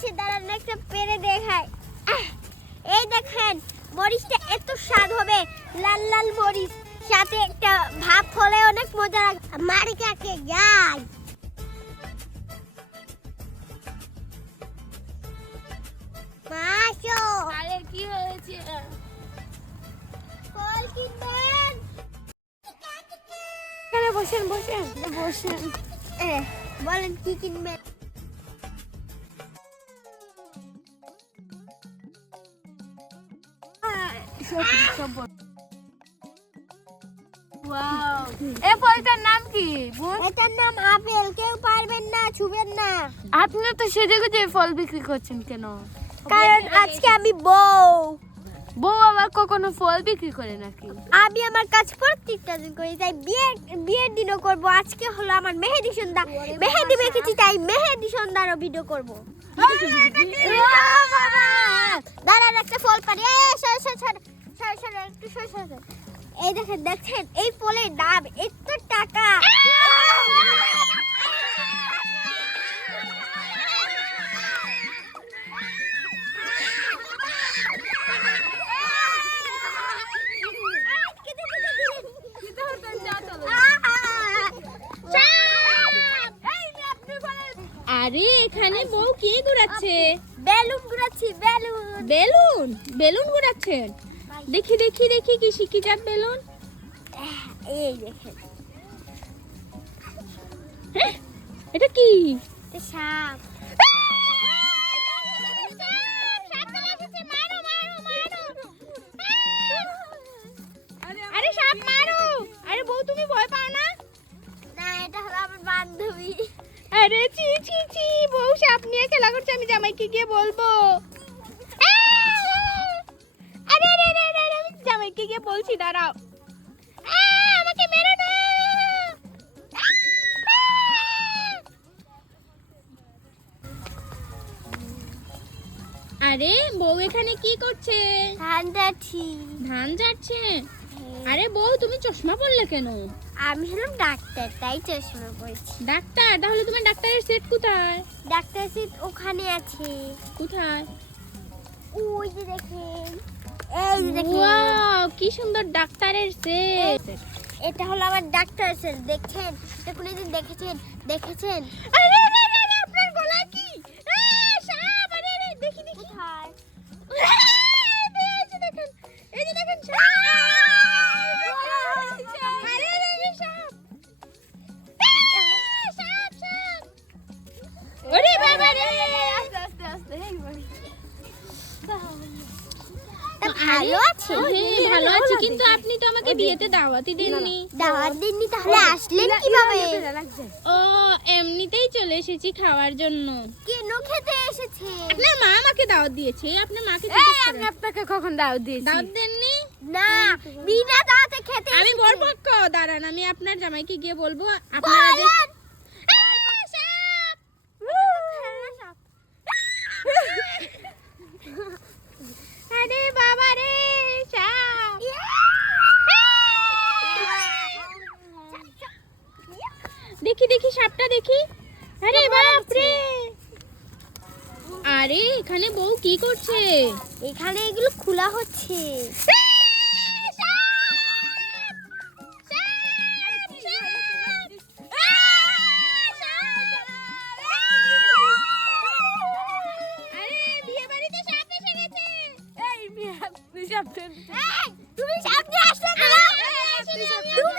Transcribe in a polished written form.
পেরেছি, দাঁড়ান একটা পেরে দেখাই। এই দেখেন, মরিচটা এত স্বাদ হবে, লাল লাল মরিচ, সাথে একটা ভাত হলে অনেক মজা লাগে। মারিকাকে যাই মাশো। আরে কি হয়েছে? ফল কিনবেন? এখানে বসেন বসেন বসেন। বলেন কি কিনবেন? ওয়াও, এই ফলটার নাম কি বোন? এটার নাম আপেল। কেউ পারবেন না, ছুবেন না। আপনি তো সেজে গুজে ফল বিক্রি করছেন কেন? কারণ আজকে আমি বউ। বউ আবার কখনো ফল বিক্রি করে নাকি? আমি আমার কাজ প্রত্যেকটা দিন করি, তাই বিয়ের দিনও করব। আজকে হলো আমার মেহেদি সন্ধ্যা, মেহেদি মেখেছি, তাই মেহেদি সন্ধ্যারও ভিডিও করব। দাঁড়ান একটা ফল পারি। এই দেখেন এই ফলের দাম এত টাকা। আরে এখানে বউ কি ঘুরাচ্ছে? বেলুন ঘুরাচ্ছি, বেলুন। বেলুন? বেলুন ঘুরাচ্ছেন? দেখি দেখি দেখি কি শিখি যাক বেলুন। এই দেখেন, হ্যাঁ, এটা কি? এটা সাপ। আরে সাপ মারো। আরে বউ তুমি ভয় পাও না? না, এটা হলো আমার বান্ধবী। আরে ছি ছি ছি, বউ সাপ নিয়ে খেলা করছে, আমি জামাইকে গিয়ে বলবো। আরে আরে আরে আরে, আমি জামাইকে গিয়ে বলছি, দাঁড়াও। আমাকে মেরো না। আরে বউ এখানে কি করছে? ধান যাচ্ছি। ধান যাচ্ছে? আরে বউ তুমি চশমা পরলে কেন? আমি হলাম ডাক্তার, তাই চশমা পড়ছি। ডাক্তার? তাহলে তোমার ডাক্তারের সেট কোথায়? ডাক্তার সিট ওখানে আছে। কোথায়? ওই যে দেখেন, এই যে দেখেন। ওয়াও, কি সুন্দর ডাক্তারের সেট। এটা হলো আমার ডাক্তার সেট। দেখছেন? এটা কোনোদিন দেখেছেন? আরে আরে আরে আরে, আপনার গলায় কি? সাপ! আরে আরে, দেখি দেখি। কোথায়? এই যে দেখেন, এই যে দেখেন সাপ। আরে আরে আরে, সাপ! সাপ সাপ! ওরে বাবা রে! আস্তে আস্তে আস্তে। ভালো আছে? হ্যাঁ, ভালো আছি, কিন্তু আপনি তো আমাকে বিয়েতে দাওয়াতই দেননি। দাওয়াত দিননি, তাহলে আসলেন কিভাবে? ও, এমনিতেই চলে এসেছি খাওয়ার জন্য। কেন খেতে এসেছে? আপনার মা আমাকে দাওয়াত দিয়েছে, আপনার মাকে জিজ্ঞেস করেন। আপনাকে কখন দাওয়াত দিয়েছি? দাওয়াত দেননি? না, বিনা দাওয়াতে খেতে আমি এসেছে। বরপক্ষ, দাঁড়ান, আমি আপনার জামাইকে গিয়ে বলবো আপনারা যে বলেন। সাপ! আরে বাবা রে, সাপ! দেখি দেখি সাপটা দেখি। আরে বাপ রে! আরে এখানে বউ কি করছে? এখানে এগুলো খোলা হচ্ছে। আরে বিয়ে বাড়িতে সাপ এসে গেছে। এই, তুমি সামনে আসলে না। তুমি